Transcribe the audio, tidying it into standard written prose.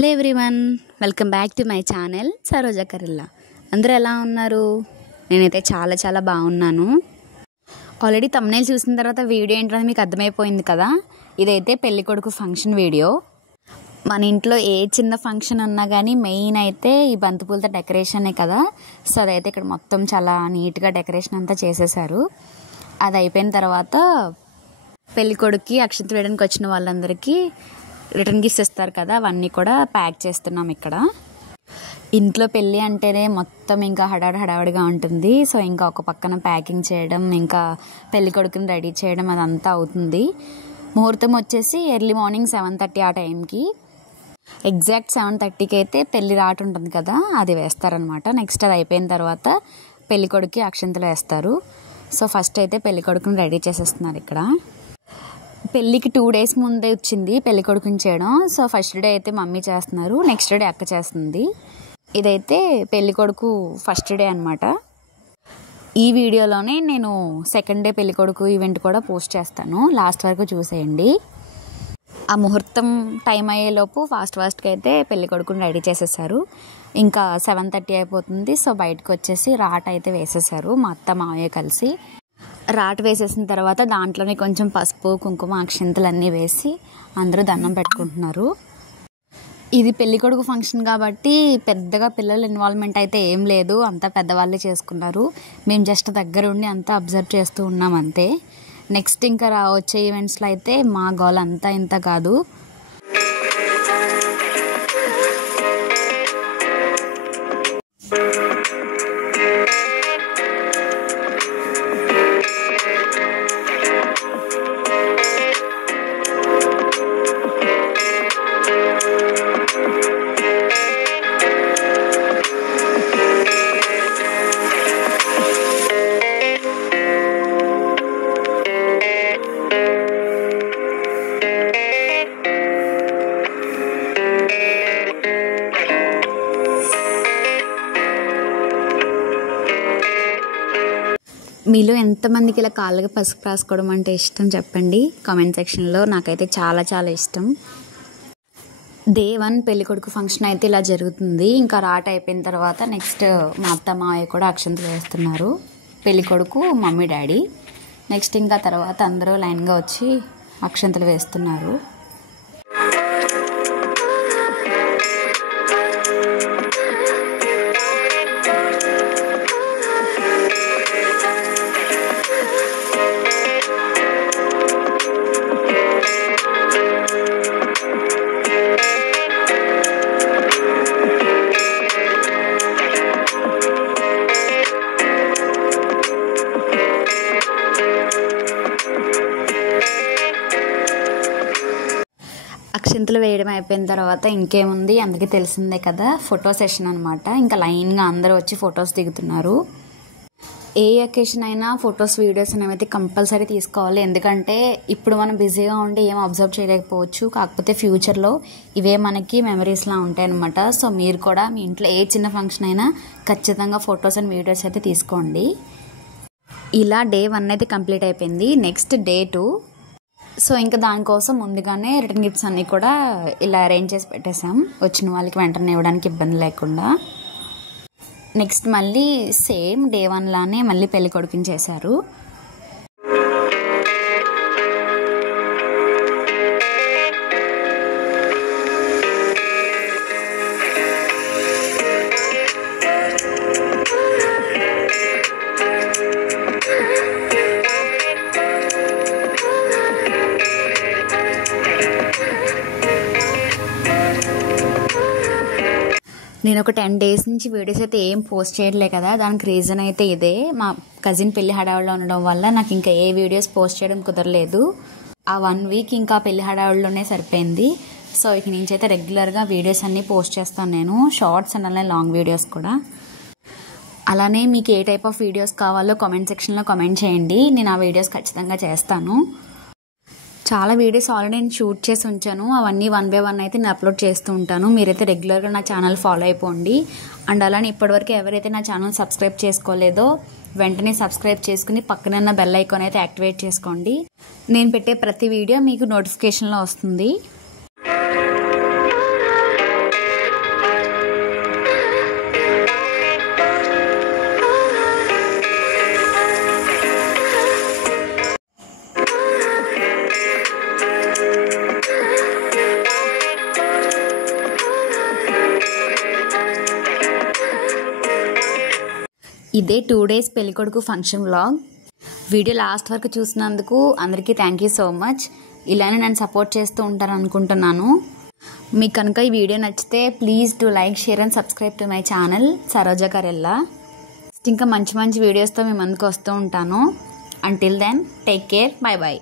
Hello everyone, welcome back to my channel Saroja Karilla. అందరూ ఎలా ఉన్నారు? నేనైతే చాలా చాలా బాగున్నాను. ఆల్రెడీ థంబ్నెయిల్ చూసిన తర్వాత వీడియో ఏంటో మీకు అర్థమైపోయింది కదా. ఇదైతే పెళ్ళికొడుకు ఫంక్షన్ వీడియో. మన ఇంట్లో ఏ చిన్న ఫంక్షన్ ఉన్నా కానీ మెయిన్ అయితే ఈ బంతిపూలతో డెకరేషనే కదా. సో అదైతే ఇక్కడ మొత్తం చాలా నీట్గా డెకరేషన్ అంతా చేసేసారు. అది అయిపోయిన తర్వాత పెళ్ళికొడుకుకి అక్షంతలు వేయడానికి వచ్చిన వాళ్ళందరికీ రిటర్న్ గిఫ్ట్స్ ఇస్తారు కదా, అవన్నీ కూడా ప్యాక్ చేస్తున్నాం ఇక్కడ. ఇంట్లో పెళ్ళి అంటేనే మొత్తం ఇంకా హడావిడిగా ఉంటుంది. సో ఇంకా ఒక పక్కన ప్యాకింగ్ చేయడం, ఇంకా పెళ్ళికొడుకుని రెడీ చేయడం అదంతా అవుతుంది. ముహూర్తం వచ్చేసి ఎర్లీ మార్నింగ్ 7:30 ఆ టైంకి. ఎగ్జాక్ట్ 7:30కి అయితే పెళ్ళి రాట ఉంటుంది కదా, అది వేస్తారనమాట. నెక్స్ట్ అది అయిపోయిన తర్వాత పెళ్ళికొడుకుకి అక్షంతలు వేస్తారు. సో ఫస్ట్ అయితే పెళ్ళికొడుకుని రెడీ చేసేస్తున్నారు ఇక్కడ. పెళ్ళికి 2 days ముందే వచ్చింది పెళ్ళికొడుకుని చేయడం. సో ఫస్ట్ డే అయితే మమ్మీ చేస్తున్నారు, నెక్స్ట్ డే అక్క చేస్తుంది. ఇదైతే పెళ్ళికొడుకు ఫస్ట్ డే అనమాట. ఈ వీడియోలోనే నేను సెకండ్ డే పెళ్ళికొడుకు ఈవెంట్ కూడా పోస్ట్ చేస్తాను, లాస్ట్ వరకు చూసేయండి. ఆ ముహూర్తం టైం అయ్యేలోపు ఫాస్ట్గా అయితే పెళ్ళికొడుకుని రెడీ చేసేసారు. ఇంకా 7:30 అయిపోతుంది. సో బయటకు వచ్చేసి రాట అయితే వేసేసారు మా అత్త మావయ్య కలిసి. రాట వేసేసిన తర్వాత దాంట్లోనే కొంచెం పసుపు కుంకుమ అక్షంతలు అన్నీ వేసి అందరూ దండం పెట్టుకుంటున్నారు. ఇది పెళ్ళికొడుకు ఫంక్షన్ కాబట్టి పెద్దగా పిల్లల ఇన్వాల్వ్మెంట్ అయితే ఏం లేదు, అంతా పెద్దవాళ్ళే చేసుకున్నారు. మేము జస్ట్ దగ్గర ఉండి అంతా అబ్జర్వ్ చేస్తూ ఉన్నాం అంతే. నెక్స్ట్ ఇంకా వచ్చే ఈవెంట్స్లో అయితే మా గోల్ అంతా ఇంత కాదు. మీలో ఎంతమందికి ఇలా కాళ్ళకి పసుపు రాసుకోవడం అంటే ఇష్టం చెప్పండి కామెంట్ సెక్షన్లో. నాకైతే చాలా చాలా ఇష్టం. డే 1 పెళ్ళికొడుకు ఫంక్షన్ అయితే ఇలా జరుగుతుంది. ఇంకా రాట అయిపోయిన తర్వాత నెక్స్ట్ మా అత్త మావయ్య కూడా అక్షంతలు వేస్తున్నారు, పెళ్ళికొడుకు మమ్మీ డాడీ. నెక్స్ట్ ఇంకా తర్వాత అందరూ లైన్గా వచ్చి అక్షంతలు వేస్తున్నారు. అక్షంతలు వేయడం అయిపోయిన తర్వాత ఇంకేముంది, అందరికీ తెలిసిందే కదా, ఫోటో సెషన్ అనమాట. ఇంకా లైన్గా అందరూ వచ్చి ఫొటోస్ దిగుతున్నారు. ఏ అకేషన్ అయినా ఫొటోస్ వీడియోస్ అనేవి కంపల్సరీ తీసుకోవాలి. ఎందుకంటే ఇప్పుడు మనం బిజీగా ఉండి ఏం అబ్జర్వ్ చేయలేకపోవచ్చు, కాకపోతే ఫ్యూచర్లో ఇవే మనకి మెమరీస్లా ఉంటాయన్నమాట. సో మీరు కూడా మీ ఇంట్లో ఏ చిన్న ఫంక్షన్ అయినా ఖచ్చితంగా ఫొటోస్ అండ్ వీడియోస్ అయితే తీసుకోండి. ఇలా డే 1 అయితే కంప్లీట్ అయిపోయింది. Next day 2. సో ఇంకా దానికోసం ముందుగానే రిటర్న్ గిఫ్ట్స్ అన్నీ కూడా ఇలా అరేంజ్ చేసి పెట్టేసాం, వచ్చిన వాళ్ళకి వెంటనే ఇవ్వడానికి ఇబ్బంది లేకుండా. నెక్స్ట్ మళ్ళీ సేమ్ డే 1 లానే మళ్ళీ పెళ్లి కొడుకుని చేశారు. నేను ఒక 10 days నుంచి వీడియోస్ అయితే ఏం పోస్ట్ చేయట్లే కదా, దానికి రీజన్ అయితే ఇదే. మా కజిన్ పెళ్లి హడావుడిలో ఉండడం వల్ల నాకు ఇంకా ఏ వీడియోస్ పోస్ట్ చేయడం కుదరలేదు. ఆ 1 week ఇంకా పెళ్లి హడావుడిలోనే సరిపోయింది. సో ఇక నుంచి అయితే రెగ్యులర్గా వీడియోస్ అన్నీ పోస్ట్ చేస్తాను నేను, షార్ట్స్ అండ్ అలానే లాంగ్ వీడియోస్ కూడా. అలానే మీకు ఏ టైప్ ఆఫ్ వీడియోస్ కావాలో కామెంట్ సెక్షన్లో కామెంట్ చేయండి, నేను ఆ వీడియోస్ ఖచ్చితంగా చేస్తాను. చాలా వీడియోస్ ఆల్రెడీ నేను షూట్ చేసి ఉంచాను, అవన్నీ 1 by 1 అయితే నేను అప్లోడ్ చేస్తూ ఉంటాను. మీరైతే రెగ్యులర్గా నా ఛానల్ ఫాలో అయిపోండి. అండ్ అలానే ఇప్పటివరకు ఎవరైతే నా ఛానల్ సబ్స్క్రైబ్ చేసుకోలేదో వెంటనే సబ్స్క్రైబ్ చేసుకుని పక్కన ఉన్న బెల్ ఐకాన్ అయితే యాక్టివేట్ చేసుకోండి. నేను పెట్టే ప్రతి వీడియో మీకు నోటిఫికేషన్లో వస్తుంది. ఇదే 2 days పెళ్ళికొడుకు ఫంక్షన్ వ్లాగ్. వీడియో లాస్ట్ వరకు చూసినందుకు అందరికీ థ్యాంక్ యూ సో మచ్. ఇలానే నన్ను సపోర్ట్ చేస్తూ ఉంటారు అనుకుంటున్నాను. మీకు కనుక ఈ వీడియో నచ్చితే please do like, share and subscribe to my channel Saroja Karella. ఇంకా మంచి మంచి వీడియోస్తో మీ ముందుకు వస్తూ ఉంటాను. Until then take care, bye by.